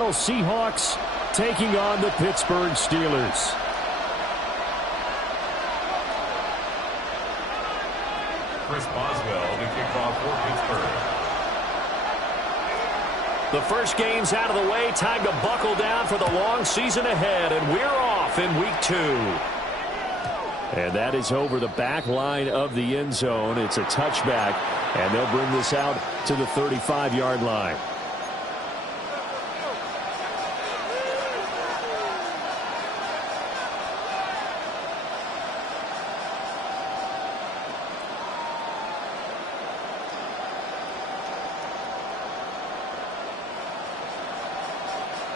Seattle Seahawks taking on the Pittsburgh Steelers. Chris Boswell, the kickoff for Pittsburgh. The first game's out of the way. Time to buckle down for the long season ahead, and we're off in week 2. And that is over the back line of the end zone. It's a touchback, and they'll bring this out to the 35-yard line.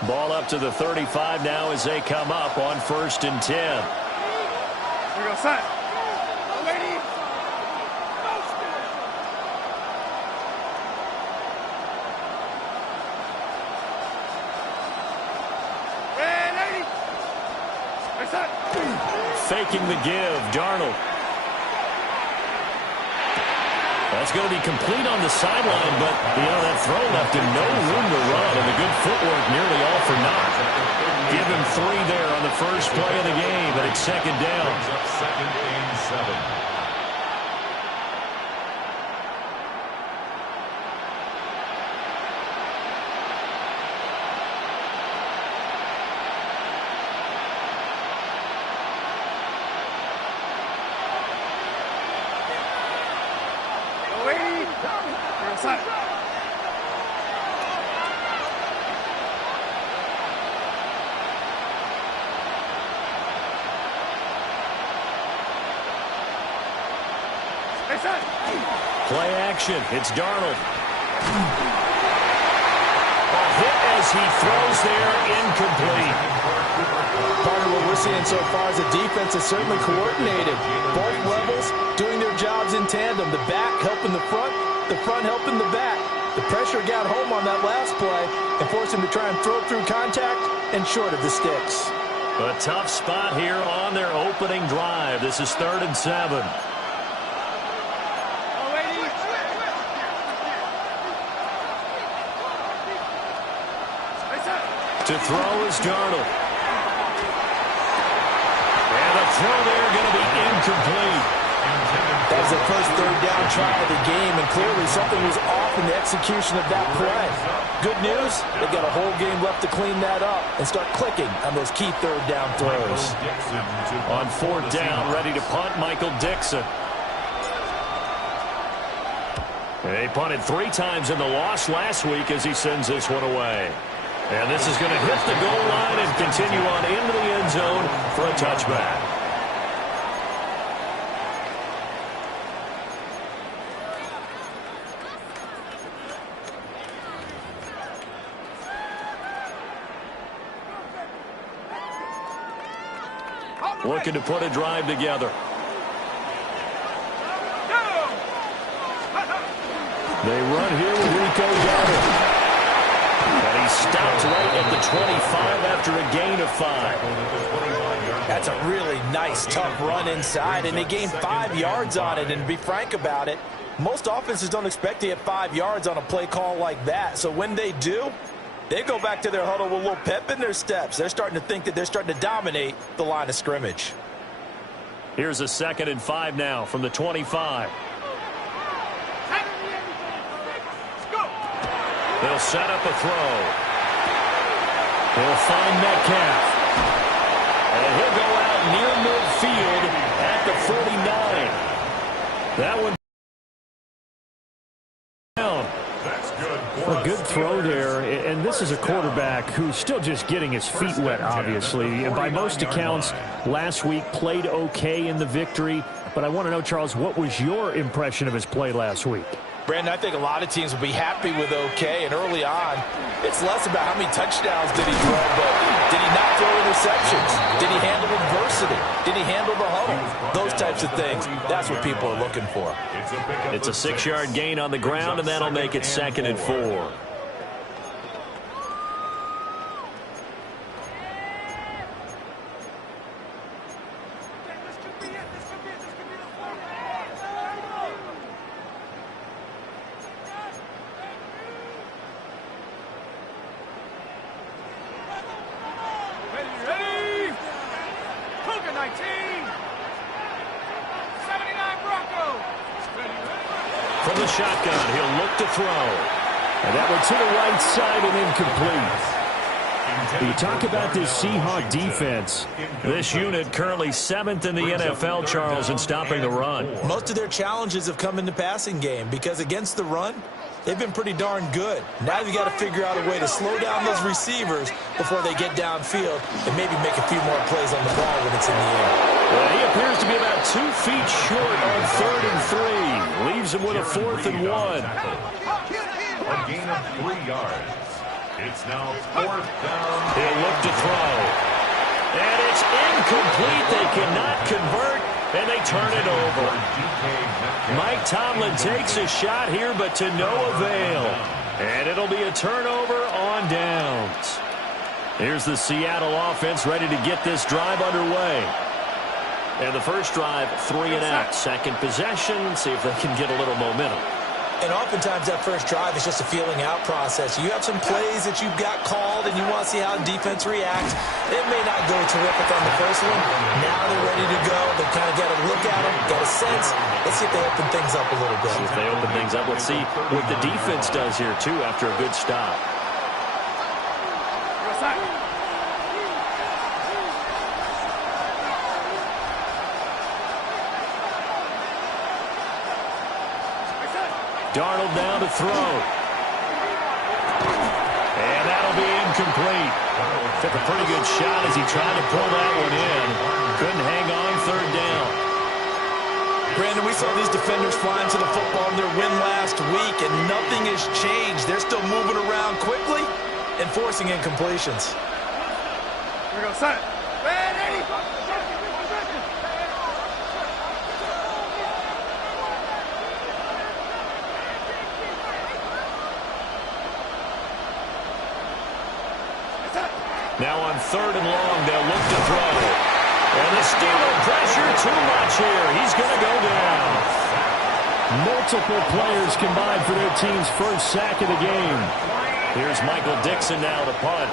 Ball up to the 35 now as they come up on 1st and 10. Here we go, set. Lady. Lady. Set. Faking the give, Darnold. That's going to be complete on the sideline, but, that throw left him no room to run, and the good footwork nearly all for naught. Give him 3 there on the first play of the game, but it's 2nd down. Second and 7. Play action. It's Darnold. A hit as he throws there, incomplete. Part of what we're seeing so far is the defense is certainly coordinated. Both levels doing their jobs in tandem. The back helping the front helping the back. The pressure got home on that last play and forced him to try and throw through contact and short of the sticks. A tough spot here on their opening drive. This is 3rd and 7. To throw is Darnold. And a throw there going to be incomplete. That was the first 3rd down try of the game, and clearly something was off in the execution of that play. Good news, they've got a whole game left to clean that up and start clicking on those key 3rd down throws. On 4th down, ready to punt, Michael Dixon. They punted 3 times in the loss last week as he sends this one away. And this is going to hit the goal line and continue on into the end zone for a touchback. Looking to put a drive together. They run here with Rico Dowdle. And he stops right at the 25 after a gain of 5. That's a really nice, tough run inside, and they gained 5 yards on it. And to be frank about it, most offenses don't expect to get 5 yards on a play call like that. So when they do, they go back to their huddle with a little pep in their steps. They're starting to think that they're starting to dominate the line of scrimmage. Here's a 2nd and 5 now from the 25. They'll set up a throw. He'll find Metcalf. And he'll go out near midfield at the 49. That one down. That's good. A good throw there, and this is a quarterback who's still just getting his feet wet, obviously. And by most accounts, last week played okay in the victory. But I want to know, Charles, what was your impression of his play last week? Brandon, I think a lot of teams will be happy with okay, and early on, it's less about how many touchdowns did he throw, but did he not throw interceptions? Did he handle adversity? Did he handle the huddle? Those types of things, that's what people are looking for. It's a 6-yard gain on the ground, and that'll make it 2nd and 4. from the shotgun. He'll look to throw. And that one to the right side and incomplete. You talk about this Seahawk defense. This unit currently 7th in the NFL, Charles, in stopping the run. Most of their challenges have come in the passing game because against the run, they've been pretty darn good. Now you've got to figure out a way to slow down those receivers before they get downfield and maybe make a few more plays on the ball when it's in the air. Well, he appears to be about 2 feet short on 3rd and 3. Leaves him with a 4th and 1. A gain of 3 yards. It's now 4th down. He'll look to throw. And it's incomplete. They cannot convert, and they turn it over. Mike Tomlin takes a shot here, but to no avail. And it'll be a turnover on downs. Here's the Seattle offense ready to get this drive underway. And the first drive, 3 and out. Second possession, see if they can get a little momentum. And oftentimes that first drive is just a feeling out process. You have some plays that you've got called and you want to see how defense reacts. It may not go terrific on the first one. Now they're ready to go. They've kind of got to look at them, got a sense. Let's see if they open things up a little bit. See if they open things up. Let's see what the defense does here, too, after a good stop. Darnold down to throw. And that'll be incomplete. Took a pretty good shot as he tried to pull that one in. Couldn't hang on 3rd down. Brandon, we saw these defenders flying to the football in their win last week, and nothing has changed. They're still moving around quickly and forcing incompletions. Here we go, set. Ready. Now on 3rd and long, they'll look to throw. And the Steeler pressure too much here. He's going to go down. Multiple players combined for their team's first sack of the game. Here's Michael Dixon now to punt.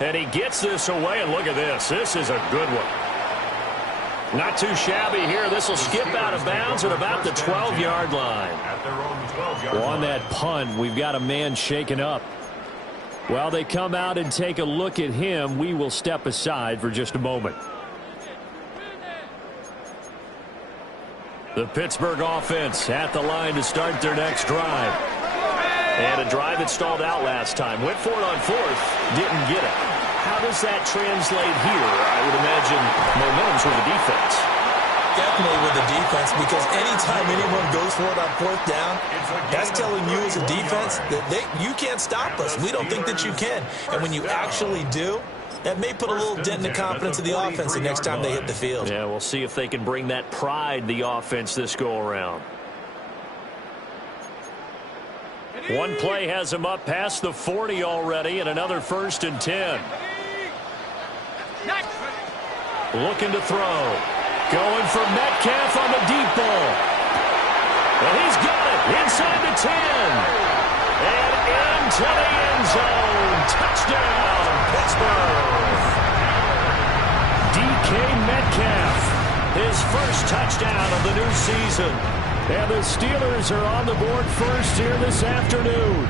And he gets this away, and look at this. This is a good one. Not too shabby here. This will skip out of bounds at about the 12-yard line. Well, on that punt, we've got a man shaken up. While they come out and take a look at him, we will step aside for just a moment. The Pittsburgh offense at the line to start their next drive. And a drive that stalled out last time. Went for it on 4th, didn't get it. How does that translate here? I would imagine momentum's with the defense. Definitely with the defense, because anytime anyone goes for it on 4th down, that's telling you as a defense that you can't stop us. We don't think that you can. And when you actually do, that may put a little dent in the confidence of the offense the next time they hit the field. Yeah, we'll see if they can bring that pride, the offense, this go-around. One play has him up past the 40 already, and another 1st and 10. Looking to throw. Going for Metcalf on the deep ball. And he's got it inside the 10. And into the end zone. Touchdown, Pittsburgh. DK Metcalf, his first touchdown of the new season. And the Steelers are on the board first here this afternoon.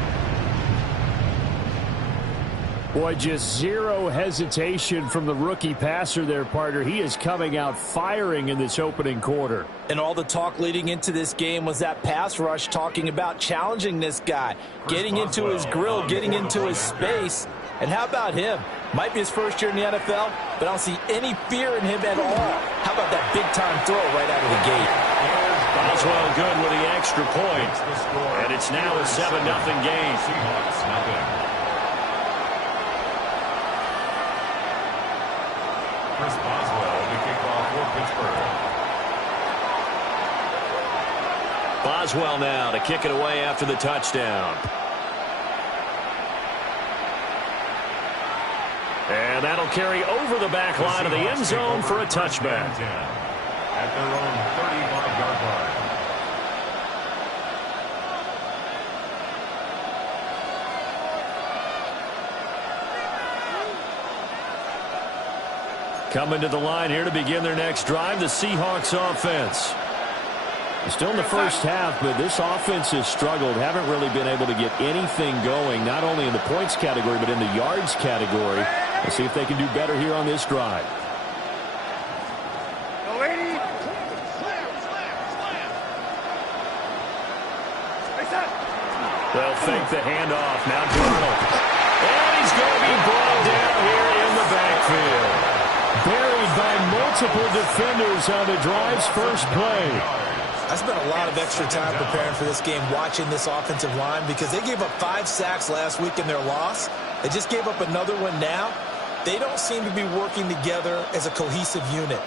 Boy, just zero hesitation from the rookie passer there, partner. He is coming out firing in this opening quarter. And all the talk leading into this game was that pass rush talking about challenging this guy, getting into his grill, getting into his space. And how about him? Might be his first year in the NFL, but I don't see any fear in him at all. How about that big-time throw right out of the gate? Boswell good with the extra point. And it's now a 7-0 game. Chris Boswell to kick off for Pittsburgh. Boswell now to kick it away after the touchdown. And that'll carry over the back line of the end zone for a touchback. At their own 35-yard line. Coming to the line here to begin their next drive, the Seahawks offense. Still in the first half, but this offense has struggled. Haven't really been able to get anything going, not only in the points category, but in the yards category. Let's see if they can do better here on this drive. They'll fake the handoff. Now Darnold. And he's going to be brought down here in the backfield. Buried by multiple defenders on the drive's first play. I spent a lot of extra time preparing for this game watching this offensive line because they gave up 5 sacks last week in their loss. They just gave up another one now. They don't seem to be working together as a cohesive unit.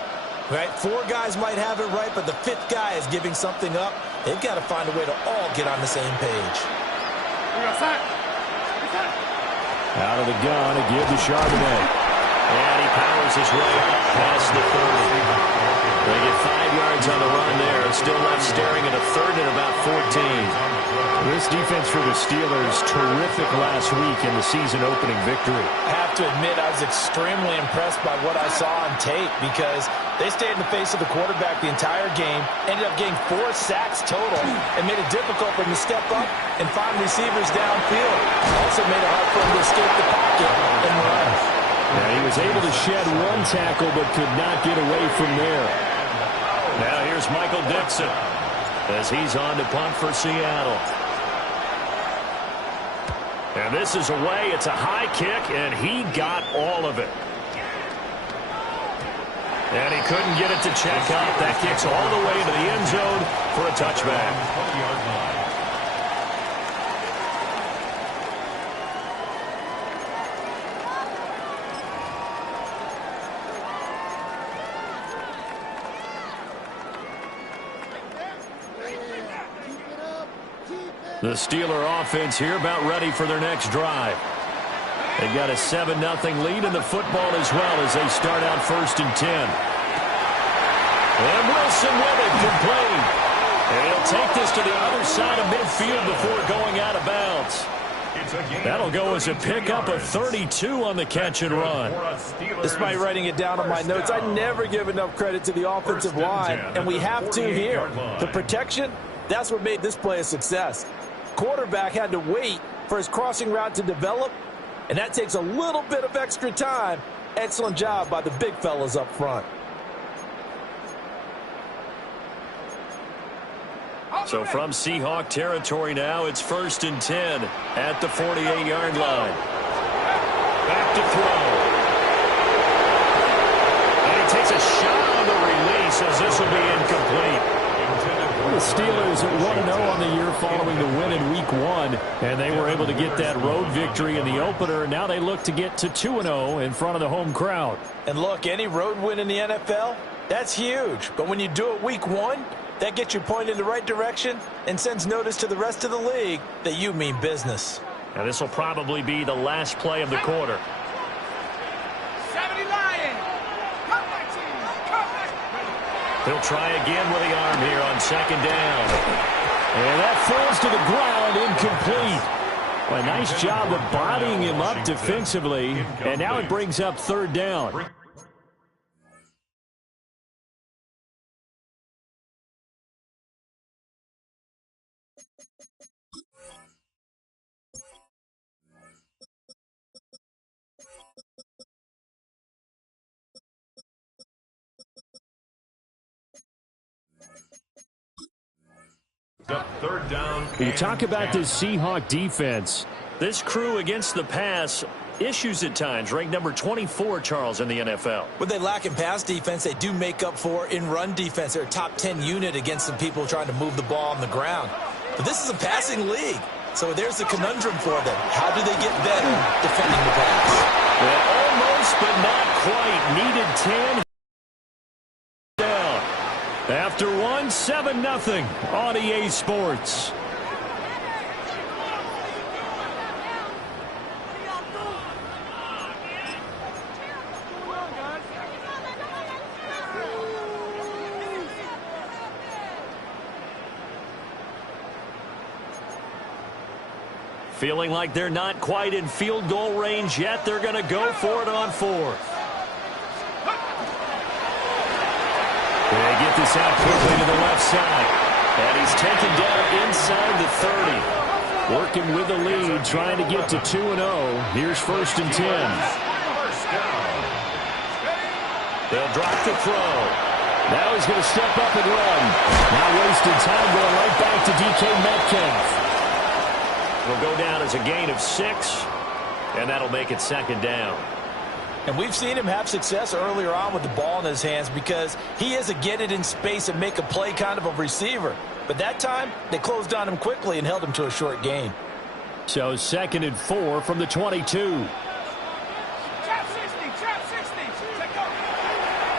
Right? 4 guys might have it right, but the 5th guy is giving something up. They've got to find a way to all get on the same page. Out of the gun, a give to Charbonnet. And he powers his way past the 30. They get 5 yards on the run there. It's still left staring at a third and about 14. This defense for the Steelers, terrific last week in the season-opening victory. I have to admit, I was extremely impressed by what I saw on tape because they stayed in the face of the quarterback the entire game, ended up getting 4 sacks total, and made it difficult for him to step up and find receivers downfield. Also made it hard for him to escape the pocket and run. Now he was able to shed 1 tackle but could not get away from there. Now here's Michael Dixon as he's on to punt for Seattle. And this is away. It's a high kick, and he got all of it. And he couldn't get it to check out. That kick's all the way into the end zone for a touchback. The Steeler offense here about ready for their next drive. They've got a 7-0 lead in the football as well as they start out 1st and 10. And Wilson with it, complete. And he'll take this to the other side of midfield before going out of bounds. That'll go as a pickup of 32 on the catch and run. Despite writing it down on my notes, I never give enough credit to the offensive line, and we have to here. The protection, that's what made this play a success. Quarterback had to wait for his crossing route to develop, and that takes a little bit of extra time. Excellent job by the big fellas up front. So from Seahawk territory now, it's 1st and 10 at the 48-yard line. Back to throw. And he takes a shot on the release as this will be incomplete. The Steelers at 1-0 on the year following the win in Week 1, and they were able to get that road victory in the opener. Now they look to get to 2-0 in front of the home crowd. And look, any road win in the NFL, that's huge. But when you do it Week 1, that gets you pointed in the right direction and sends notice to the rest of the league that you mean business. Now this will probably be the last play of the quarter. He'll try again with the arm here on 2nd down. And that falls to the ground, incomplete. Well, a nice job of bodying him up defensively. And now it brings up 3rd down. Third down. You talk about this Seahawk defense. This crew against the pass, issues at times. Ranked number 24, Charles, in the NFL. What they lack in pass defense, they do make up for in run defense. They're a top 10 unit against some people trying to move the ball on the ground. But this is a passing league. So there's the conundrum for them. How do they get better defending the pass? Well, almost, but not quite. Needed 10. After 7-0 on EA Sports. Feeling like they're not quite in field goal range yet. They're going to go for it on 4th. They get this out quickly to the left side. And he's taken down inside the 30. Working with the lead, trying to get to 2-0. Here's 1st and 10. They'll drop the throw. Now he's going to step up and run. Not wasting time, going right back to DK Metcalf. It'll go down as a gain of 6, and that'll make it 2nd down. And we've seen him have success earlier on with the ball in his hands because he is a get it in space and make a play kind of a receiver. But that time, they closed on him quickly and held him to a short gain. So 2nd and 4 from the 22.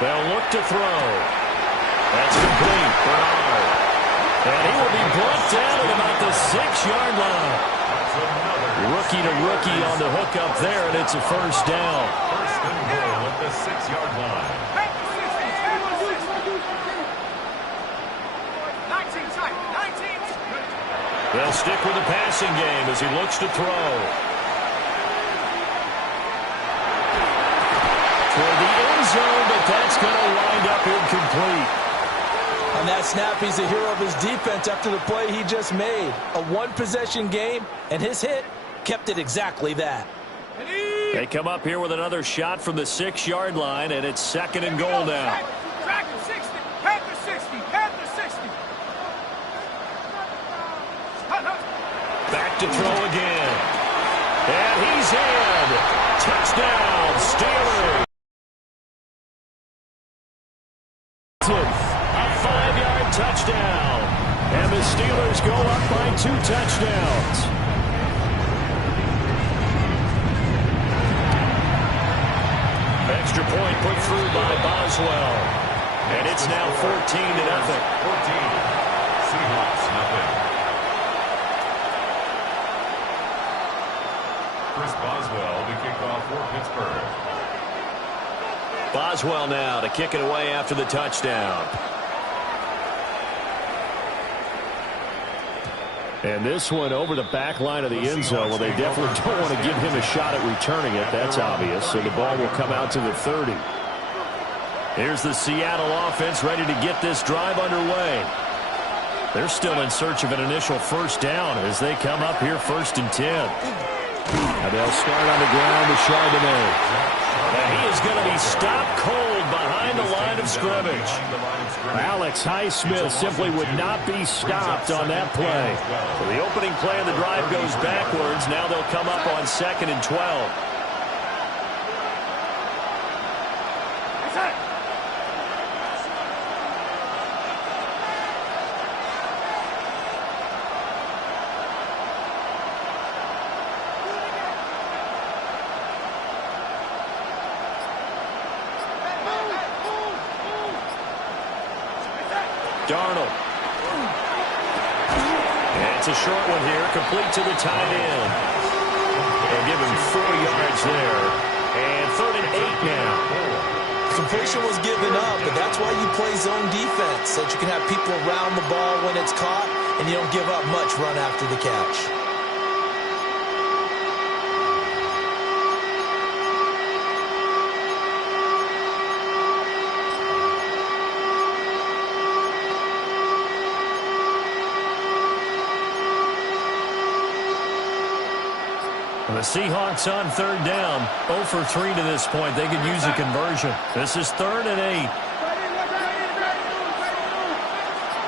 They'll look to throw. That's complete. Bernard. And he will be brought down at about the 6-yard line. Rookie to rookie on the hook up there, and it's a 1st down. 1st and goal at the 6-yard line. They'll stick with the passing game as he looks to throw. Toward the end zone, but that's going to wind up incomplete. On that snap, he's a hero of his defense after the play he just made. A one-possession game, and his hit kept it exactly that. They come up here with another shot from the 6-yard line, and it's 2nd and goal now. Back to throw again. And he's in. Touchdown, Steelers. A 5-yard touchdown. And the Steelers go up by 2 touchdowns. Extra point put through by Boswell. And it's now 14-0. 14. Seahawks, nothing. Chris Boswell to kick off for Pittsburgh. Boswell now to kick it away after the touchdown. And this one over the back line of the end zone. Well, they definitely don't want to give him a shot at returning it. That's obvious. So the ball will come out to the 30. Here's the Seattle offense ready to get this drive underway. They're still in search of an initial 1st down as they come up here 1st and 10. And they'll start on the ground with Chardonnay. And he is going to be stopped cold behind the line of scrimmage. Alex Highsmith simply would not be stopped on that play. So the opening play of the drive goes backwards. Now they'll come up on 2nd and 12. Darnold. And it's a short one here, complete to the tight end. They'll give him 4 yards there. And 3rd and 8 now. Completion was given up, but that's why you play zone defense, so that you can have people around the ball when it's caught, and you don't give up much run after the catch. The Seahawks on 3rd down. 0 for 3 to this point. They could use a conversion. This is 3rd and 8.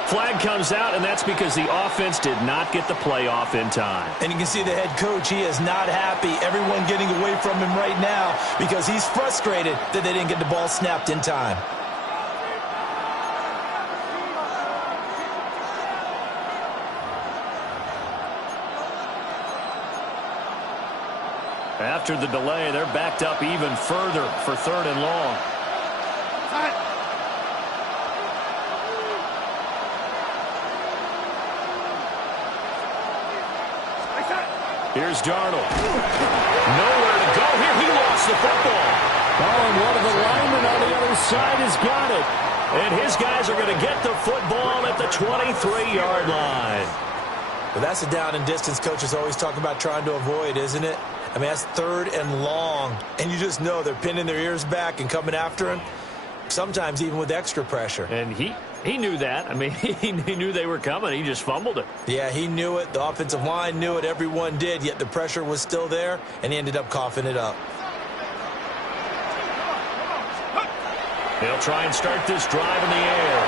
Flag comes out, and that's because the offense did not get the play off in time. And you can see the head coach, he is not happy. Everyone getting away from him right now because he's frustrated that they didn't get the ball snapped in time. After the delay, they're backed up even further for 3rd and long. Here's Darnold. Nowhere to go here. He lost the football. Oh, and one of the linemen on the other side has got it. And his guys are going to get the football at the 23-yard line. Well, that's a down and distance coaches always talk about trying to avoid, isn't it? I mean, that's 3rd and long, and you just know they're pinning their ears back and coming after him. sometimes even with extra pressure. And he knew that. I mean, he knew they were coming. He just fumbled it. Yeah, he knew it. The offensive line knew it. Everyone did, yet the pressure was still there, and he ended up coughing it up. They'll try and start this drive in the air.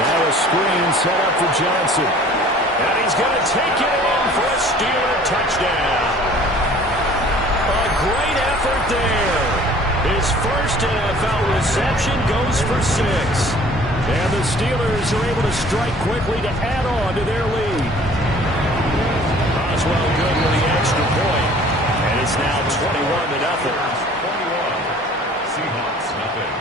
Now a screen set up for Johnson. And he's going to take it in for a Steeler touchdown. A great effort there. His first NFL reception goes for 6. And the Steelers are able to strike quickly to add on to their lead. Boswell good with the extra point. And it's now 21-0. 21. Seahawks nothing.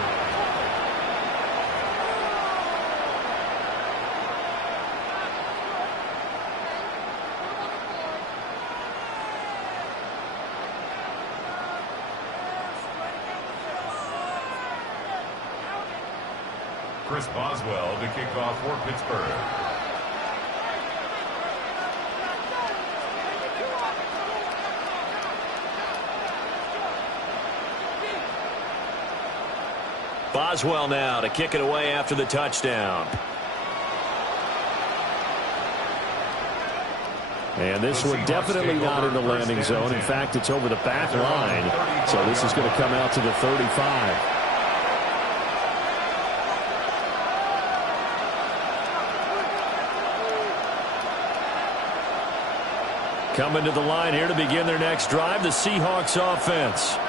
Chris Boswell to kick off for Pittsburgh. Boswell now to kick it away after the touchdown. And this one definitely not in the landing zone. In fact, it's over the back line. So this is going to come out to the 35. Coming to the line here to begin their next drive, the Seahawks offense.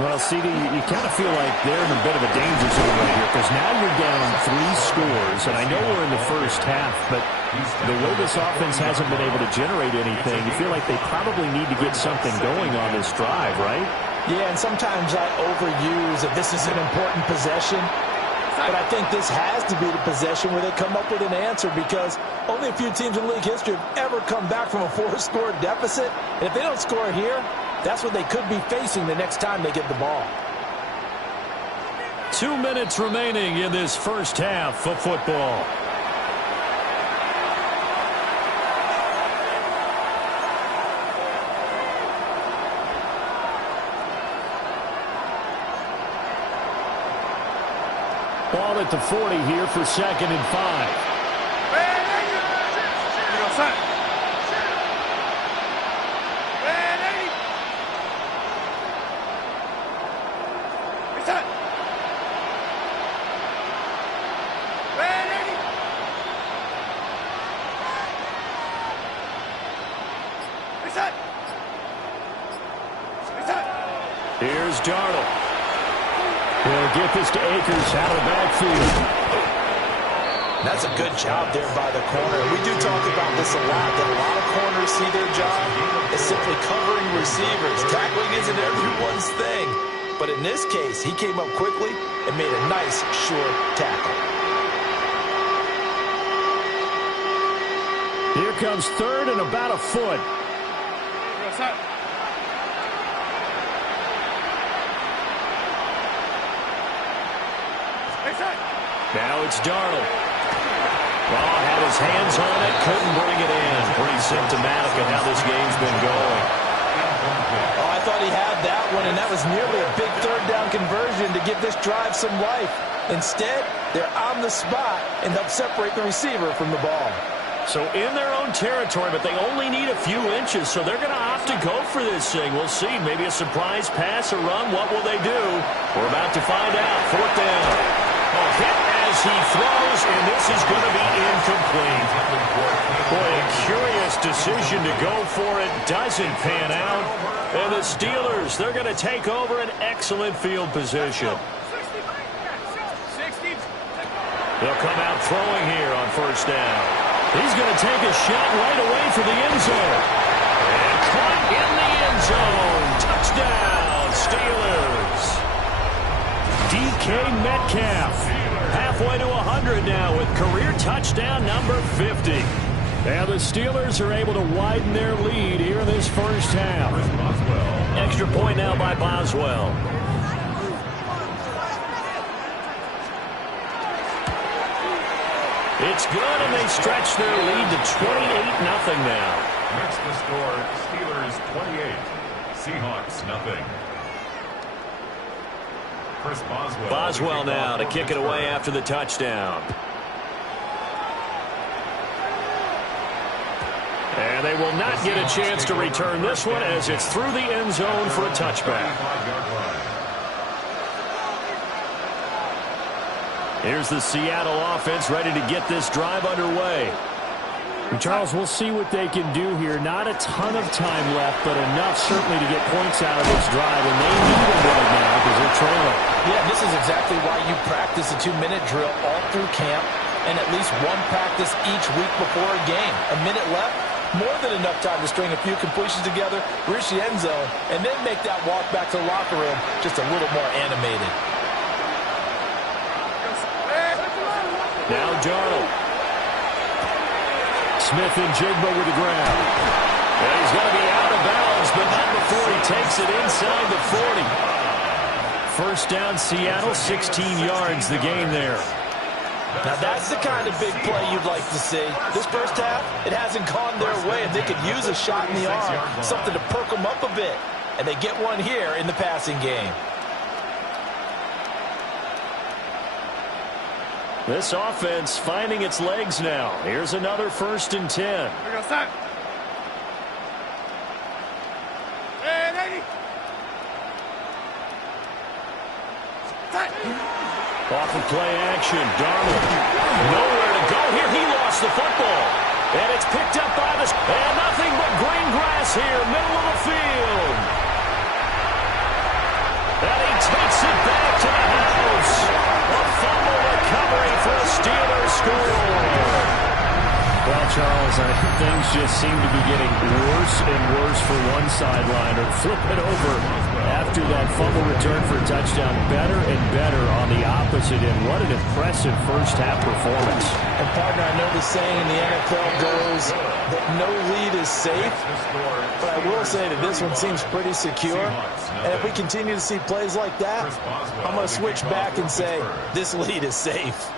Well, CD, you kind of feel like they're in a bit of a danger zone right here because now you're down 3 scores, and I know we're in the first half, but the way this offense hasn't been able to generate anything, you feel like they probably need to get something going on this drive, right? Yeah, and sometimes I overuse that this is an important possession. But I think this has to be the possession where they come up with an answer because only a few teams in league history have ever come back from a 4-score deficit. And if they don't score here, that's what they could be facing the next time they get the ball. 2 minutes remaining in this first half of football. Ball at the 40 here for 2nd and 5. Here's Darnold. He'll get this to Akers out of the backfield. That's a good job there by the corner. We do talk about this a lot, that a lot of corners see their job as simply covering receivers. Tackling isn't everyone's thing. But in this case, he came up quickly and made a nice, short tackle. Here comes 3rd and about a foot. Now it's Darnold. Ball had his hands on it, couldn't bring it in. Pretty symptomatic of how this game's been going. Oh, I thought he had that one, and that was nearly a big 3rd down conversion to give this drive some life. Instead, they're on the spot and help separate the receiver from the ball. So in their own territory, but they only need a few inches, so they're going to opt to go for this thing. We'll see. Maybe a surprise pass or run. What will they do? We're about to find out. 4th down. A hit as he throws, and this is going to be incomplete. Boy, a curious decision to go for it. Doesn't pan out. And the Steelers, they're going to take over an excellent field position. They'll come out throwing here on 1st down. He's going to take a shot right away for the end zone. And caught in the end zone. Touchdown, Steelers. DK Metcalf, halfway to 100 now with career touchdown number 50. And the Steelers are able to widen their lead here in this first half. Extra point now by Boswell. It's good, and they stretch their lead to 28-0 now. Next the score, Steelers 28, Seahawks nothing. Boswell now to kick it away after the touchdown. And they will not get a chance to return this one as it's through the end zone for a touchback. Here's the Seattle offense ready to get this drive underway. And Charles, we'll see what they can do here. Not a ton of time left, but enough certainly to get points out of this drive, and they need it right now because they're trailing. Yeah, this is exactly why you practice a 2-minute drill all through camp and at least one practice each week before a game. A minute left, more than enough time to string a few completions together, reach the end zone, and then make that walk back to the locker room just a little more animated. Now Darnold. Smith and Jigba with the grab. And he's going to be out of bounds, but not before he takes it inside the 40. First down, Seattle, 16 yards the game there. Now that's the kind of big play you'd like to see. This first half, it hasn't gone their way, and they could use a shot in the arm, something to perk them up a bit. And they get one here in the passing game. This offense finding its legs now. Here's another 1st and 10. We go set. And 80. Set. Off of play action, Darnold. Nowhere to go here. He lost the football. And it's picked up by the... And nothing but green grass here, middle of the field. And he takes it back to the house. A fumble recovery for a Steelers score. Well, Charles, things just seem to be getting worse and worse for one sideline, or flip it over after that fumble return for a touchdown. Better and better on the opposite end. What an impressive first half performance. And partner, I know the saying in the NFL goes that no lead is safe, but I will say that this one seems pretty secure. And if we continue to see plays like that, I'm going to switch back and say this lead is safe.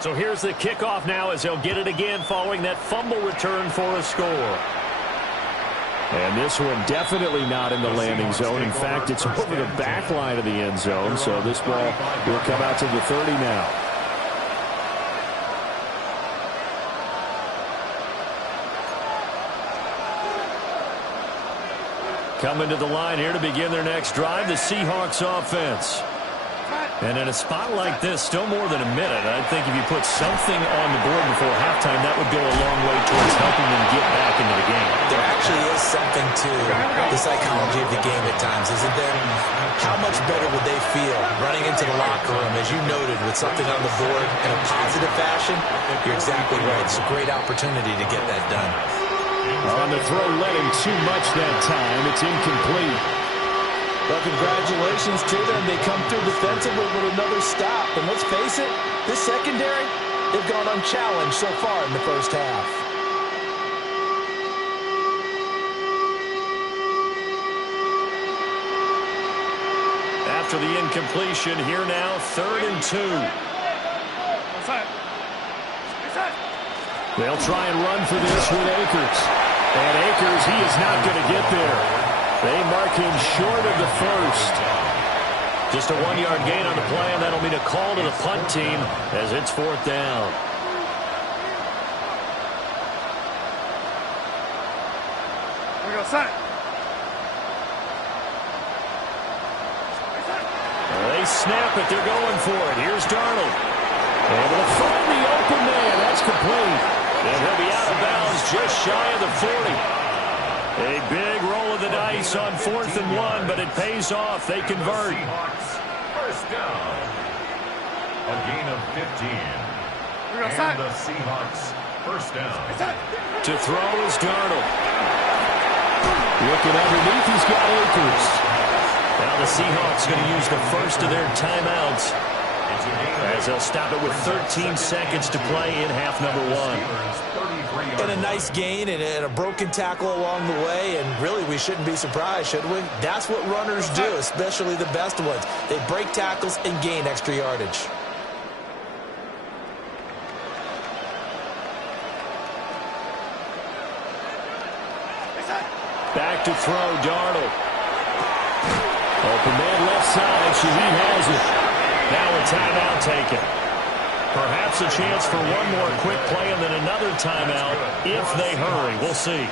So here's the kickoff now as they'll get it again following that fumble return for a score. And this one definitely not in the landing zone. In fact, it's over the back line of the end zone, so this ball will come out to the 30 now. Coming to the line here to begin their next drive, the Seahawks offense. And in a spot like this, still more than a minute, I think if you put something on the board before halftime, that would go a long way towards helping them get back into the game. There actually is something to the psychology of the game at times, isn't there? How much better would they feel running into the locker room, as you noted, with something on the board in a positive fashion? You're exactly right. It's a great opportunity to get that done. On the throw, led him too much that time. It's incomplete. Well, congratulations to them. They come through defensively with another stop. And let's face it, this secondary, they've gone unchallenged so far in the first half. After the incompletion, here now, 3rd and 2. They'll try and run for this with Akers. And Akers, he is not going to get there. They mark him short of the first. Just a 1-yard gain on the play, and that'll mean a call to the punt team as it's 4th down. We go set. They snap it. They're going for it. Here's Darnold. Able to find the open man. That's complete. And he'll be out of bounds just shy of the 40. A big roll of the dice on 4th and 1, but it pays off. They convert. First down. A gain of 15. And the Seahawks first down. To throw is Darnold. Looking underneath, he's got Akers. Now the Seahawks going to use the first of their timeouts as they'll stop it with 13 seconds to play in half number 1. And a nice gain and a broken tackle along the way, and really we shouldn't be surprised, should we? That's what runners do, especially the best ones. They break tackles and gain extra yardage. Back to throw, Darnold. Open man left left side. Shaheed has it. Now a timeout taken. Perhaps a chance for one more quick play and then another timeout if they hurry. We'll see.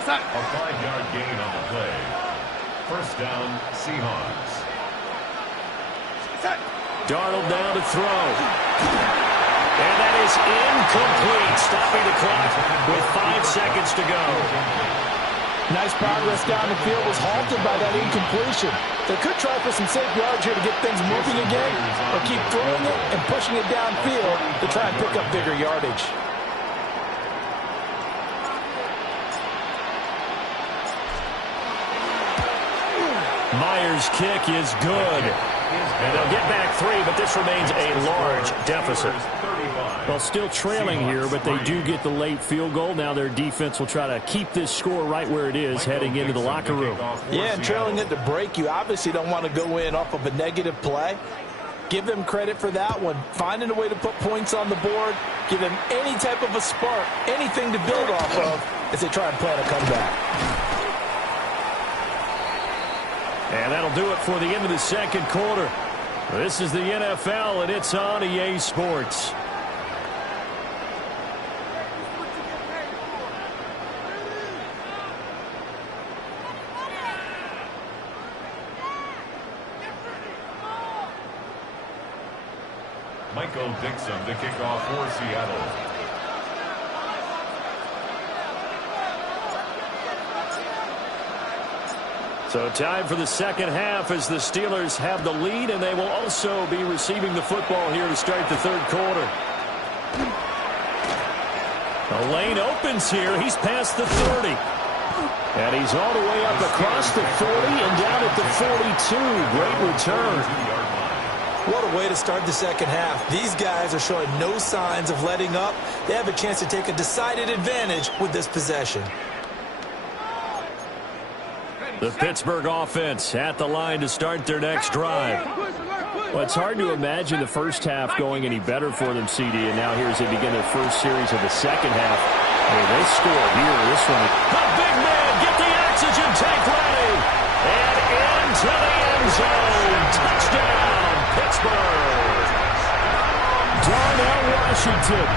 A 5-yard gain on the play. First down, Seahawks. Darnold down to throw. And that is incomplete. Stopping the clock with 5 seconds to go. Nice progress down the field was halted by that incompletion. They could try for some safe yards here to get things moving again, or keep throwing it and pushing it downfield to try and pick up bigger yardage. Myers' kick is good. And they'll get back 3, but this remains a large deficit. Well, still trailing here, but they do get the late field goal. Now their defense will try to keep this score right where it is heading into the locker room. Yeah, and trailing it to break, you obviously don't want to go in off of a negative play. Give them credit for that one. Finding a way to put points on the board, give them any type of a spark, anything to build off of as they try and plan a comeback. And that'll do it for the end of the second quarter. This is the NFL, and it's on EA Sports. Michael Dixon to kick off for Seattle. So time for the second half as the Steelers have the lead, and they will also be receiving the football here to start the third quarter. The lane opens here. He's past the 30. And he's all the way up across the 40 and down at the 42. Great return. What a way to start the second half. These guys are showing no signs of letting up. They have a chance to take a decided advantage with this possession. The Pittsburgh offense at the line to start their next drive. Well, it's hard to imagine the first half going any better for them, CD, and now here as they begin their first series of the second half. Hey, they score here. This one. The big man, get the oxygen tank ready. And into the end zone. Touchdown, Pittsburgh. Darnell Washington.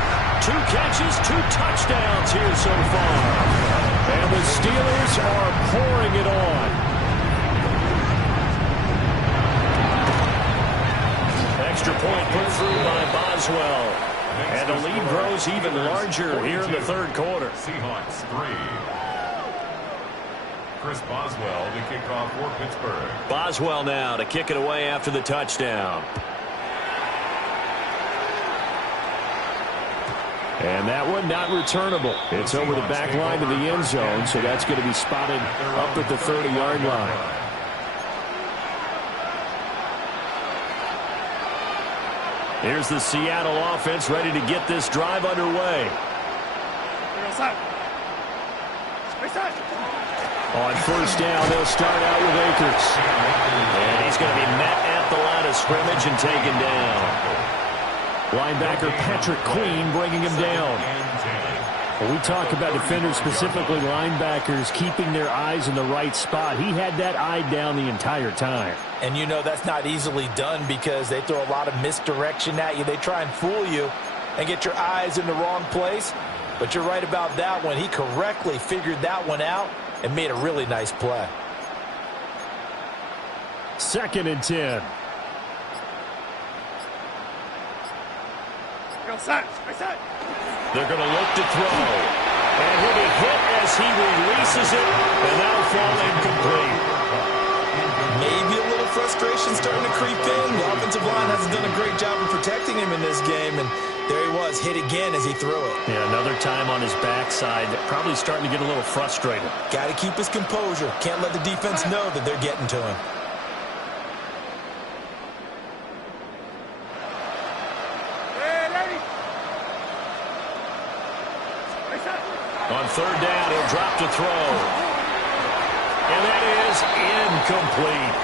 2 catches, 2 touchdowns here so far. And the Steelers are pouring it on. Extra point put through by Boswell. And the lead grows even larger here in the third quarter. Seahawks 3. Chris Boswell to kick off for Pittsburgh. Boswell now to kick it away after the touchdown. And that one not returnable. It's over the back line of the end zone, so that's going to be spotted up at the 30-yard line. Here's the Seattle offense ready to get this drive underway. On first down, they'll start out with Akers. And he's going to be met at the line of scrimmage and taken down. Linebacker Patrick Queen bringing him down. When we talk about defenders, specifically linebackers, keeping their eyes in the right spot, he had that eye down the entire time. And you know that's not easily done because they throw a lot of misdirection at you. They try and fool you and get your eyes in the wrong place. But you're right about that one. He correctly figured that one out and made a really nice play. 2nd and 10. They're going to look to throw. And he'll be hit as he releases it, and that'll fall incomplete. Maybe a little frustration starting to creep in. The offensive line hasn't done a great job of protecting him in this game, and there he was, hit again as he threw it. Yeah, another time on his backside, probably starting to get a little frustrated. Got to keep his composure. Can't let the defense know that they're getting to him. On third down, he'll drop to throw. And that is incomplete.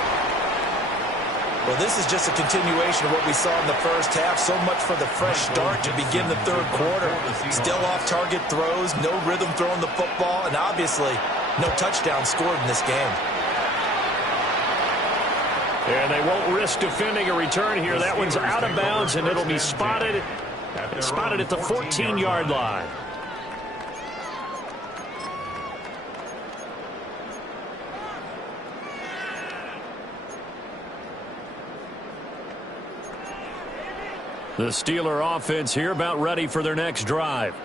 Well, this is just a continuation of what we saw in the first half. So much for the fresh start to begin the third quarter. Still off-target throws, no rhythm throwing the football, and obviously no touchdown scored in this game. And they won't risk defending a return here. That one's out of bounds, and it'll be spotted at the 14-yard line. The Steeler offense here about ready for their next drive.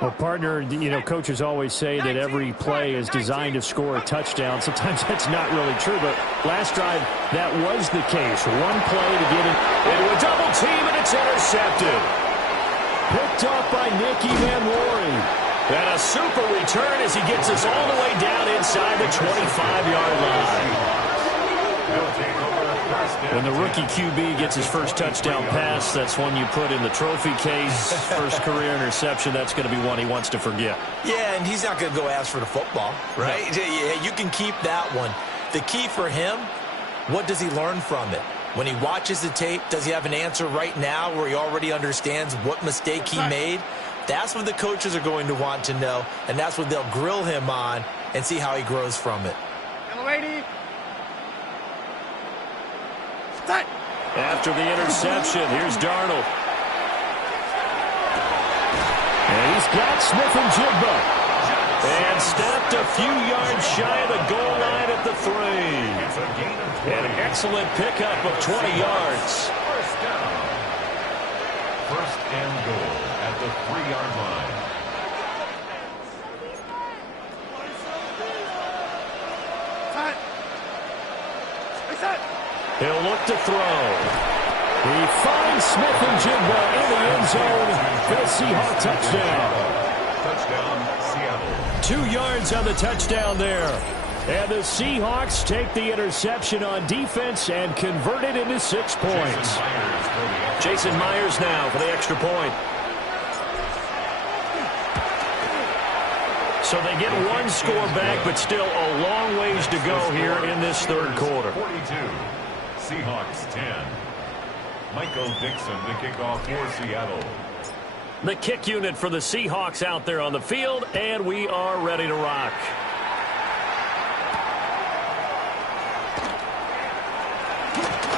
Well, partner, coaches always say that every play is designed to score a touchdown. Sometimes that's not really true, but last drive, that was the case. One play to get into a double team, and it's intercepted. Picked up by Nicky Van Loring. And a super return as he gets us all the way down inside the 25-yard line. When the rookie QB gets his first touchdown pass, that's one you put in the trophy case. First career interception, that's going to be one he wants to forget. Yeah, and he's not going to go ask for the football, right? Yeah, you can keep that one. The key for him, what does he learn from it? When he watches the tape, does he have an answer right now where he already understands what mistake he made? That's what the coaches are going to want to know, and that's what they'll grill him on and see how he grows from it. Yellow lady. After the interception, here's Darnold. And he's got Smith-Njigba. And stepped a few yards shy of the goal line at the 3. An excellent pickup of 20 yards. First down. First and goal at the 3-yard line. He'll look to throw. He finds Smith-Njigba in the end zone for the Seahawks touchdown. Touchdown, Seattle. 2 yards on the touchdown there. And the Seahawks take the interception on defense and convert it into 6 points. Jason Myers now for the extra point. So they get one score back, but still a long ways to go here in this third quarter. 42. Seahawks 10. Michael Dixon to kick off for Seattle. The kick unit for the Seahawks out there on the field, and we are ready to rock.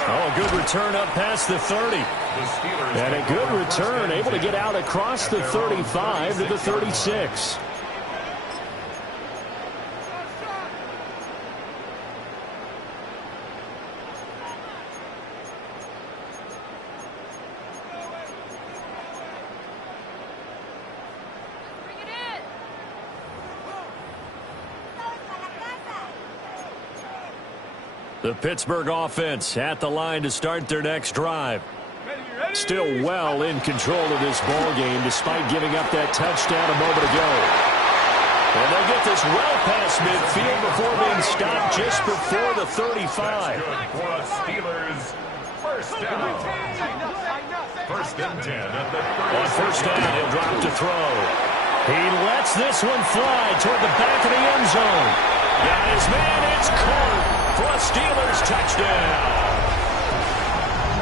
Oh, a good return up past the 30. And a good return, able to get out across the 35 to the 36. The Pittsburgh offense at the line to start their next drive. Still well in control of this ball game despite giving up that touchdown a moment ago. And they get this well past midfield before being stopped just before the 35. Good for the Steelers. First down. First and 10 at the 36. On first down, he'll drop to throw. He lets this one fly toward the back of the end zone. Got his man, it's caught for a Steelers touchdown.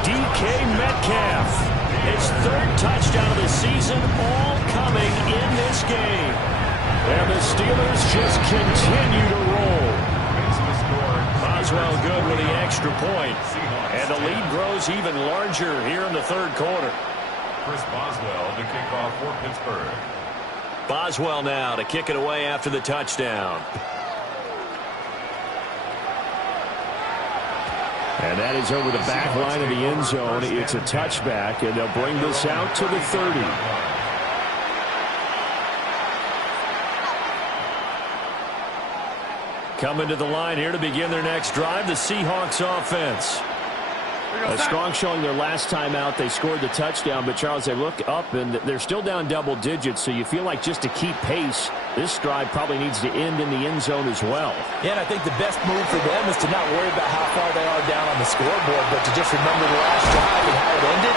DK Metcalf, his third touchdown of the season, all coming in this game. And the Steelers just continue to roll. Boswell good with the extra point. And the lead grows even larger here in the third quarter. Chris Boswell to kick off for Pittsburgh. Boswell now to kick it away after the touchdown. And that is over the back line of the end zone. It's a touchback, and they'll bring this out to the 30. Coming to the line here to begin their next drive, the Seahawks offense. A strong showing their last time out. They scored the touchdown, but Charles, they look up and they're still down double digits, so you feel like just to keep pace, this drive probably needs to end in the end zone as well. Yeah, and I think the best move for them is to not worry about how far they are down on the scoreboard, but to just remember the last drive and how it ended.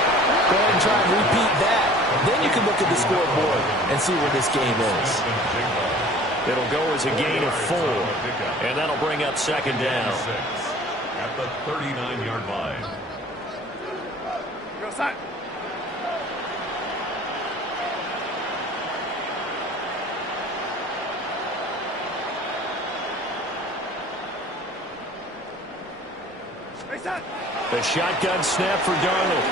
Go ahead and try and repeat that. Then you can look at the scoreboard and see where this game is. It'll go as a gain of 4, and that'll bring up second down. At the 39-yard line. Go side. The shotgun snap for Darnold.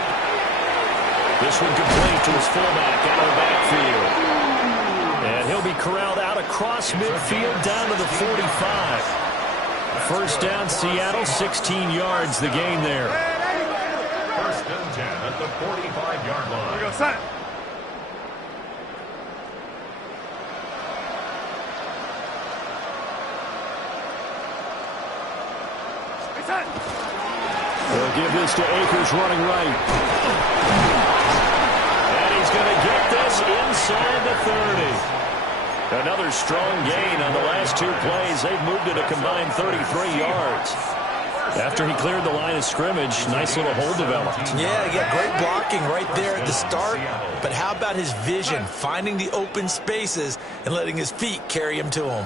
This one complete to his fullback out of the backfield. And he'll be corralled out across midfield down to the 45. First down, Seattle, 16 yards the gain there. First and 10 at the 45-yard line. We go set. They'll give this to Akers running right. And he's going to get this inside the 30. Another strong gain on the last two plays. They've moved it a combined 33 yards. After he cleared the line of scrimmage, nice little hole developed. Yeah, he got great blocking right there at the start. But how about his vision, finding the open spaces and letting his feet carry him to him?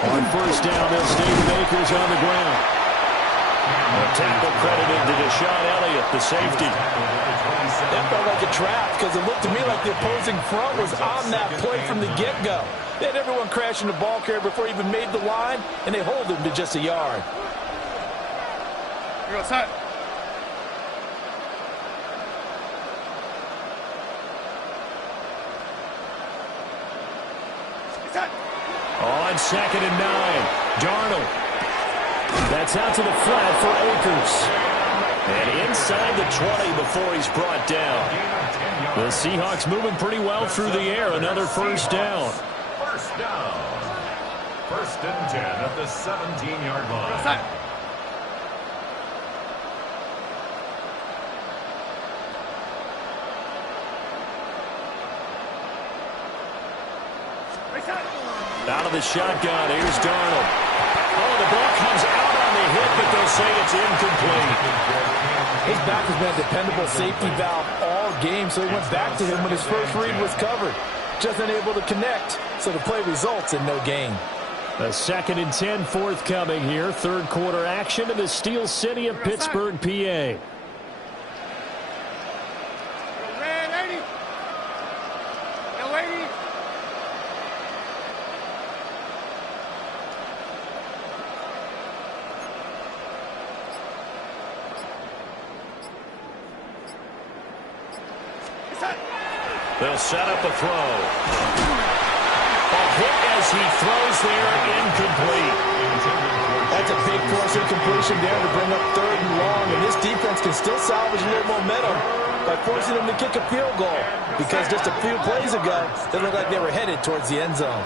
On first down, they'll stay with Akers on the ground. A tackle credited to Deshaun Elliott, the safety. That felt like a trap because it looked to me like the opposing front was on that play from the get-go. They had everyone crashing the ball carrier before he even made the line, and they hold him to just a yard. We go set. On second and 9, Darnold. That's out to the flat for Akers. And inside the 20 before he's brought down. The Seahawks moving pretty well through the air. Another first down. First down. First and 10 at the 17-yard line. Out of the shotgun, here's Darnold. Oh, the ball comes out on the hit, but they'll say it's incomplete. His back has been a dependable safety valve all game, so he went back to him when his first read was covered. Just unable to connect, so the play results in no gain. A second and 10 forthcoming here. Third quarter action in the Steel City of Pittsburgh, PA. They'll set up the throw. A hit as he throws there, incomplete. That's a big force incompletion there to bring up third and long, and this defense can still salvage a little momentum by forcing them to kick a field goal, because just a few plays ago, they looked like they were headed towards the end zone.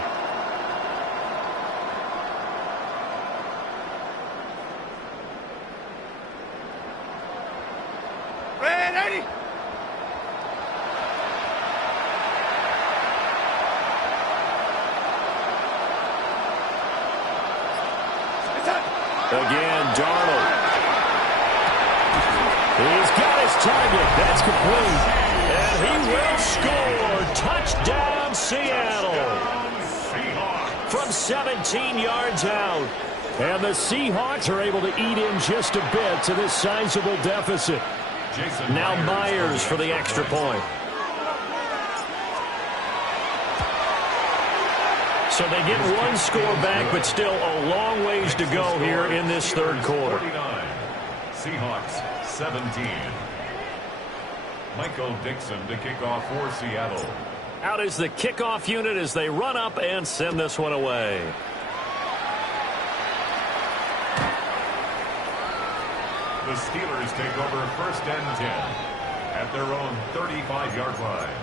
Again, Darnold. He's got his target. That's complete. And he will score. Touchdown, Seattle. From 17 yards out. And the Seahawks are able to eat in just a bit to this sizable deficit. Now Myers for the extra point. So they get one score back, but still a long ways to go here in this third quarter. 49. Seahawks 17. Michael Dixon to kick off for Seattle. Out is the kickoff unit as they run up and send this one away. The Steelers take over first and 10 at their own 35-yard line.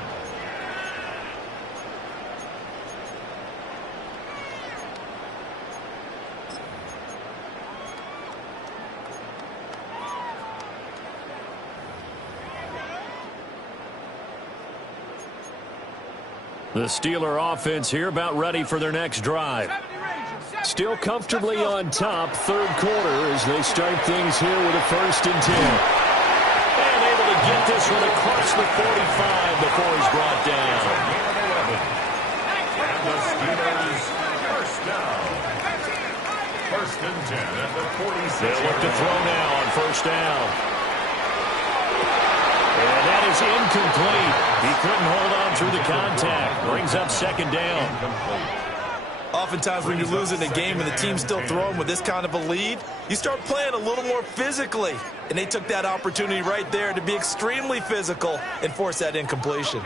The Steeler offense here about ready for their next drive. Still comfortably on top, third quarter as they start things here with a first and 10. And able to get this one across the 45 before he's brought down. And the Steelers first down. First and 10 at the 46. They'll look to throw now on first down. And that is incomplete. He couldn't hold on through the contact. Brings up second down. Oftentimes when you're losing a game and the team's still throwing with this kind of a lead, you start playing a little more physically. And they took that opportunity right there to be extremely physical and force that incompletion.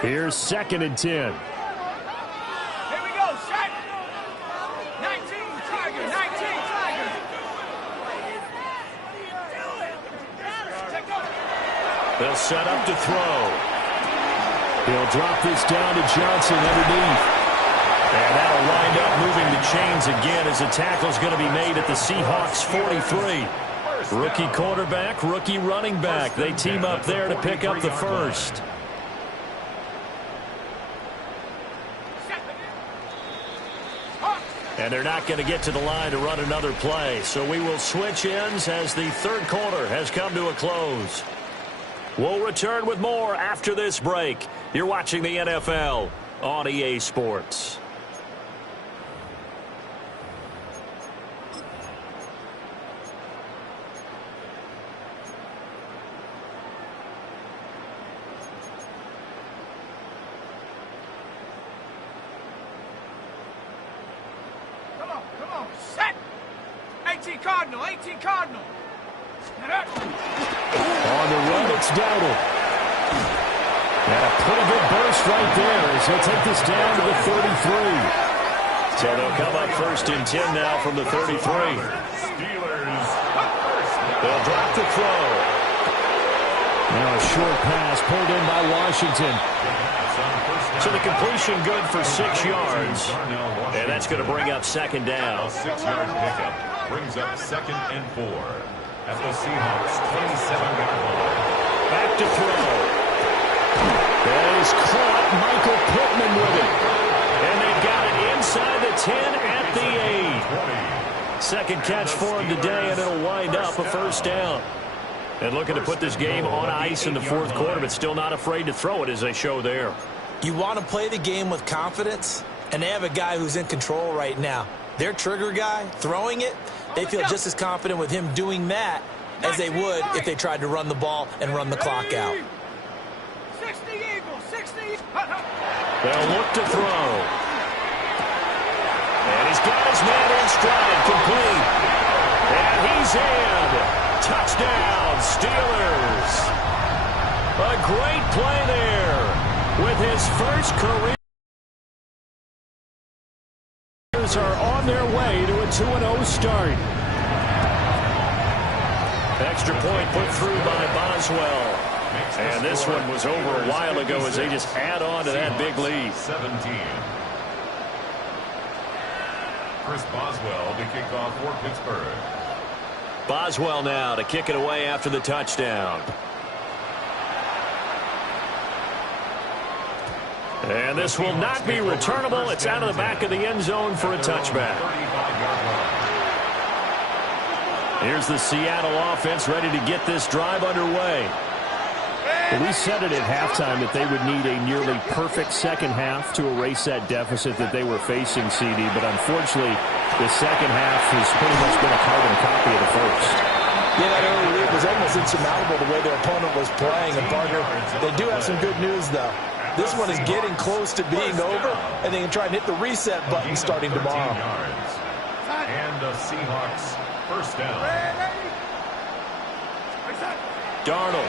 Here's 2nd and 10. Here we go, set. 19, Tiger, 19, Tiger. They'll set up to throw. He'll drop this down to Johnson underneath. And that'll wind up moving the chains again as the tackle's going to be made at the Seahawks 43. Rookie quarterback, rookie running back. They team up there to pick up the first. And they're not going to get to the line to run another play. So we will switch ends as the 3rd quarter has come to a close. We'll return with more after this break. You're watching the NFL on EA Sports. Come on, set. 18 Cardinal, 18 Cardinal. On the run, it's Dowdle. And a pretty good burst right there as he'll take this down to the 33. So they'll come up 1st and 10 now from the 33. Steelers. They'll drop the throw. Now a short pass pulled in by Washington. So the completion good for 6 yards. And that's going to bring up 2nd down. A 6-yard pickup brings up 2nd and 4 at the Seahawks 27-yard line. Back to throw. That is caught. Michael Pittman with it. And they've got it inside the 10 at the 8. 2nd catch for him today, and it'll wind up a 1st down. And looking to put this game on ice in the 4th quarter, but still not afraid to throw it as they show there. You want to play the game with confidence, and they have a guy who's in control right now. Their trigger guy, throwing it, they feel just as confident with him doing that as they would if they tried to run the ball and run the clock out. 60 Eagles, 60. They'll look to throw. And he's got his man in stride, complete. And he's in. Touchdown, Steelers. A great play there with his first career. Are on their way to a 2-0 start. Extra point put through by Boswell. And this one was over a while ago as they just add on to that big lead. 17. Chris Boswell to kick off for Pittsburgh. Boswell now to kick it away after the touchdown. And this will not be returnable. It's out of the back of the end zone for a touchback. Here's the Seattle offense ready to get this drive underway. Well, we said it at halftime that they would need a nearly perfect 2nd half to erase that deficit that they were facing, CD. But unfortunately, the 2nd half has pretty much been a carbon copy of the 1st. Yeah, that early lead was almost insurmountable the way their opponent was playing. And, partner, they do have some good news, though. This one is getting close to being over, and they can try and hit the reset button starting tomorrow. And the Seahawks 1st down. Darnold.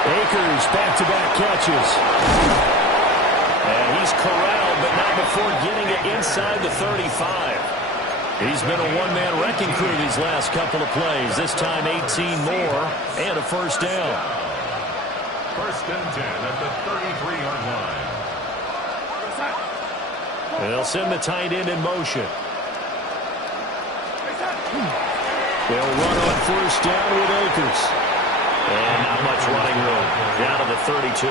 Akers back-to-back catches. And he's corralled, but not before getting it inside the 35. He's been a one-man wrecking crew these last couple of plays. This time 18 more and a 1st down. 1st and 10 at the 33-yard line. And they'll send the tight end in motion. They'll run on 1st down with Akers. And not much running room. Down to the 32.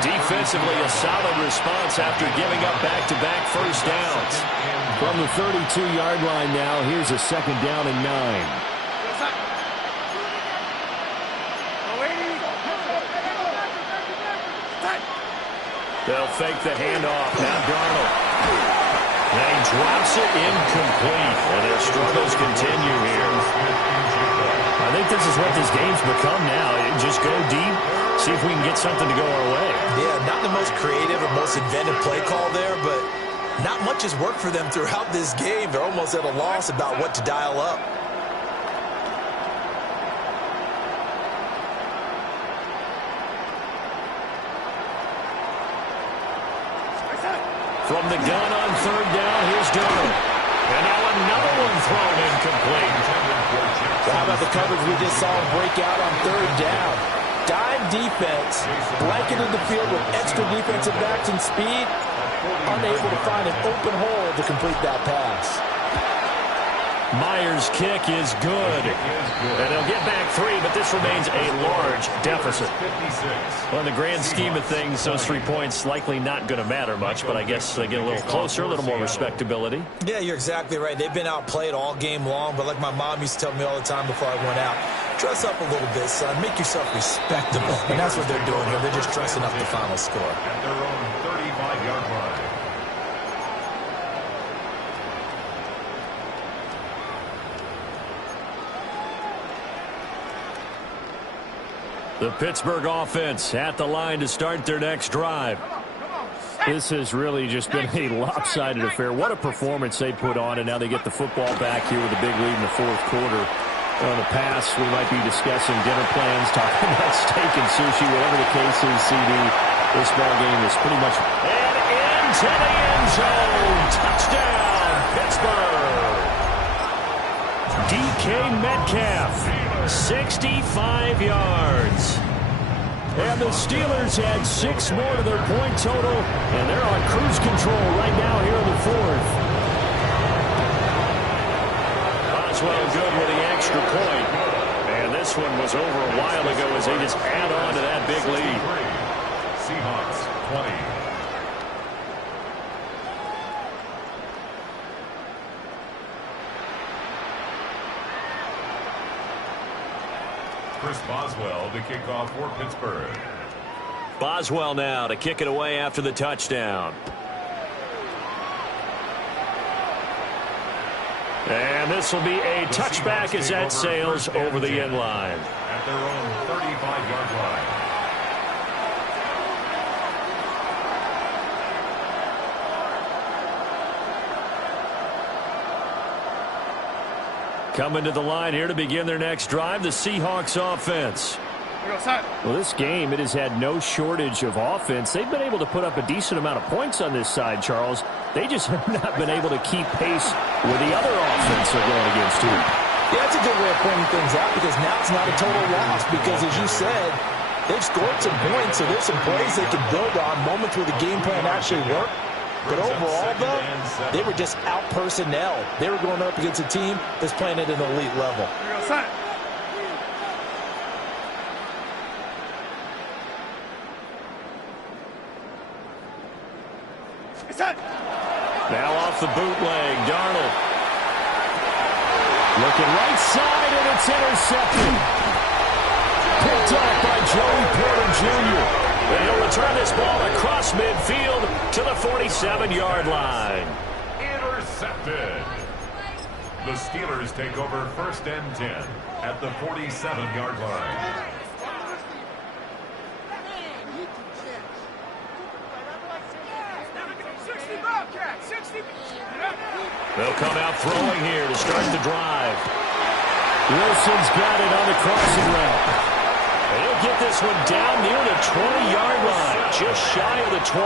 Defensively, a solid response after giving up back-to-back 1st downs. From the 32-yard line now, here's a 2nd down and 9. They'll fake the handoff. Now Darnold. And he drops it incomplete. And their struggles continue here. I think this is what this game's become now. Just go deep, see if we can get something to go our way. Yeah, not the most creative or almost invented play call there, but not much has worked for them throughout this game. They're almost at a loss about what to dial up. From the gun on third down, here's Darnold. And now another one thrown incomplete. How about the coverage we just saw him break out on third down? Dime defense, blanketed the field with extra defensive backs and speed, unable to find an open hole to complete that pass. Myers' kick is good. And they'll get back 3, but this remains a large deficit. Well, in the grand scheme of things, those 3 points likely not going to matter much, but I guess they get a little closer, a little more respectability. Yeah, you're exactly right. They've been outplayed all game long, but like my mom used to tell me all the time before I went out, dress up a little bit, son. Make yourself respectable. And that's what they're doing here. They're just dressing up the final score. At their own 35-yard line. The Pittsburgh offense at the line to start their next drive. This has really just been a lopsided affair. What a performance they put on, and now they get the football back here with a big lead in the fourth quarter. On the pass, we might be discussing dinner plans, talking about steak and sushi, whatever the case is, CD. This ball game is pretty much... And into the end zone. Touchdown, Pittsburgh. DK Metcalf, 65 yards. And the Steelers had 6 more to their point total, and they're on cruise control right now here in the fourth. Boswell good with the extra point. And this one was over a while ago as they just add on to that big lead. Seahawks 20. Chris Boswell to kick off for Pittsburgh. Boswell now to kick it away after the touchdown. And this will be a touchback as that sails over the end line. At their own 35-yard line. Coming to the line here to begin their next drive, the Seahawks offense. Well, this game, it has had no shortage of offense. They've been able to put up a decent amount of points on this side, Charles. They just have not been able to keep pace with the other offense they're going against, too. Yeah, that's a good way of pointing things out because now it's not a total loss because, as you said, they've scored some points, so there's some plays they can build on, moments where the game plan actually worked. But overall, though, they were just out-personnel. They were going up against a team that's playing at an elite level. Now off the bootleg, Darnold. Looking right side, and it's intercepted. Picked up by Joey Porter Jr. And he'll return this ball across midfield to the 47-yard line. Intercepted. The Steelers take over 1st and 10 at the 47-yard line. They'll come out throwing here to start the drive. Wilson's got it on the crossing route. And he'll get this one down near the 20-yard line, just shy of the 20.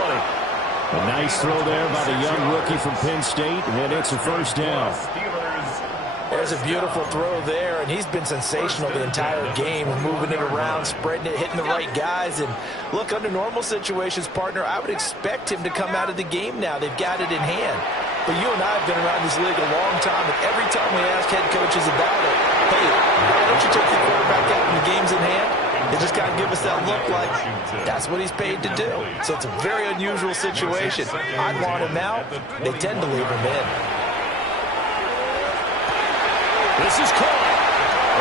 A nice throw there by the young rookie from Penn State, and it's a first down. There's a beautiful throw there, and he's been sensational the entire game, moving it around, spreading it, hitting the right guys. And look, under normal situations, partner, I would expect him to come out of the game now. They've got it in hand. But you and I have been around this league a long time, and every time we ask head coaches about it, hey, why don't you take your quarterback out when the game's in hand? They just kind of give us that look like that's what he's paid to do. So it's a very unusual situation. I'd want him out. They tend to leave him in. This is caught.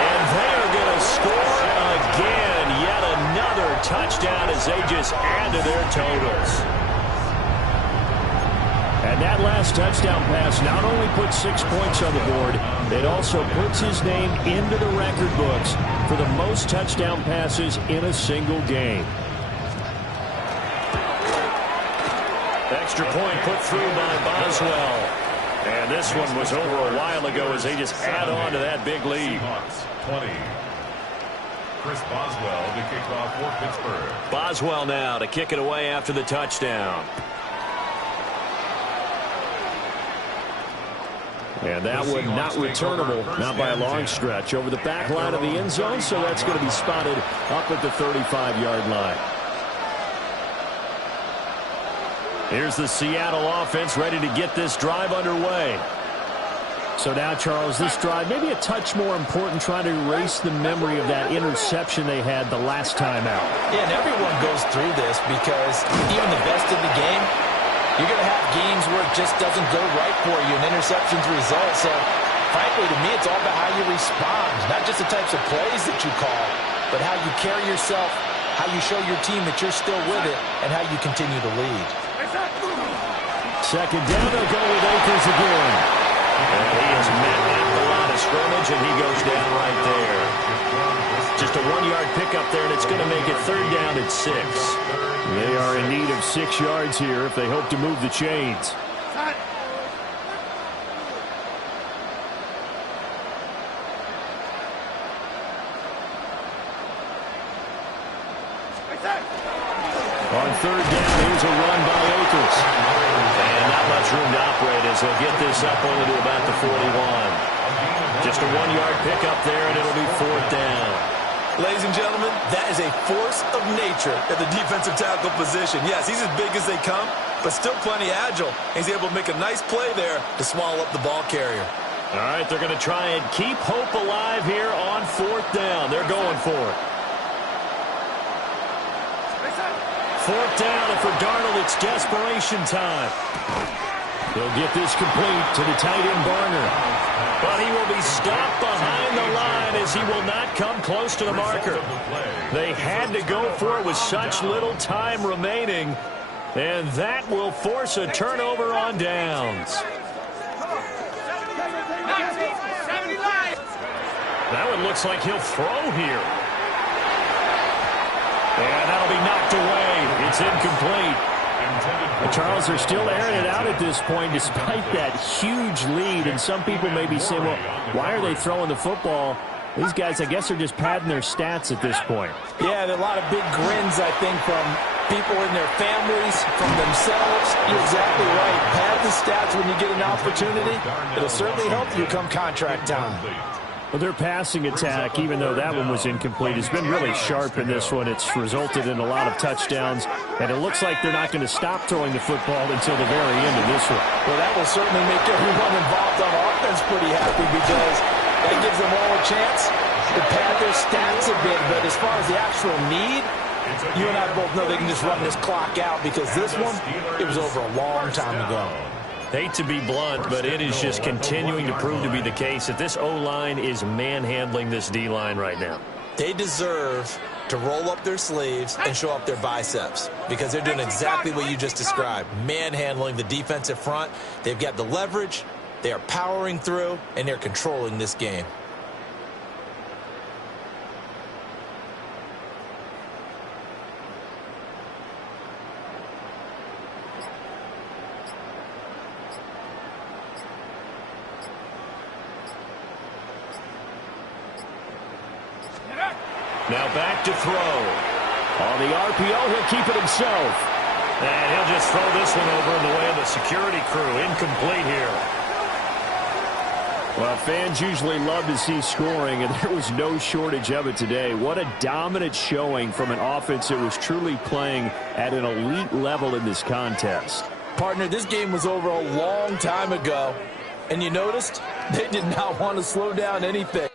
And they're going to score again. Yet another touchdown as they just add to their totals. And that last touchdown pass not only puts 6 points on the board, it also puts his name into the record books for the most touchdown passes in a single game. Extra point put through by Boswell. And this one was over a while ago as they just add on to that big lead. Seahawks 20. Chris Boswell to kick off for Pittsburgh. Boswell now to kick it away after the touchdown. And that one not returnable, not by a long stretch, over the back line of the end zone, so that's going to be spotted up at the 35-yard line. Here's the Seattle offense ready to get this drive underway. So now, Charles, this drive maybe a touch more important, trying to erase the memory of that interception they had the last time out. Yeah, and everyone goes through this because even the best in the game, you're going to have games where it just doesn't go right for you and interceptions result. So, frankly, to me, it's all about how you respond, not just the types of plays that you call, but how you carry yourself, how you show your team that you're still with it, and how you continue to lead. Second down, they'll go with Akers again. And he is met at the line of scrimmage, and he goes down right there. Just a 1-yard pickup there, and it's going to make it third down at 6. They are in need of 6 yards here if they hope to move the chains. On third down, here's a run by Akers. And not much room to operate as he'll get this up only to about the 41. Just a 1-yard pickup there, and it'll be fourth down. Ladies and gentlemen, that is a force of nature at the defensive tackle position. Yes, he's as big as they come, but still plenty agile. He's able to make a nice play there to swallow up the ball carrier. All right, they're going to try and keep hope alive here on fourth down. They're going for it. Fourth down, and for Darnold, it's desperation time. They'll get this complete to the tight end Barner. But he will be stopped behind the line as he will not come close to the marker. They had to go for it with such little time remaining, and that will force a turnover on downs. That one looks like he'll throw here. And that'll be knocked away. It's incomplete. Charles, they're still airing it out at this point despite that huge lead. And some people may be saying, well, why are they throwing the football? These guys, I guess, are just padding their stats at this point. Yeah, there are a lot of big grins, I think, from people in their families, from themselves. You're exactly right. Pad the stats when you get an opportunity. It'll certainly help you come contract time. Well, their passing attack, even though that one was incomplete, has been really sharp in this one. It's resulted in a lot of touchdowns, and it looks like they're not going to stop throwing the football until the very end of this one. Well, that will certainly make everyone involved on offense pretty happy because that gives them all a chance to pad their stats a bit. But as far as the actual need, you and I both know they can just run this clock out because this one, it was over a long time ago. Hate to be blunt, but it is just continuing to prove to be the case that this O-line is manhandling this D-line right now. They deserve to roll up their sleeves and show up their biceps because they're doing exactly what you just described, manhandling the defensive front. They've got the leverage, they are powering through, and they're controlling this game. Now back to throw. On the RPO, he'll keep it himself. And he'll just throw this one over in the way of the security crew. Incomplete here. Well, fans usually love to see scoring, and there was no shortage of it today. What a dominant showing from an offense that was truly playing at an elite level in this contest. Partner, this game was over a long time ago, and you noticed they did not want to slow down anything.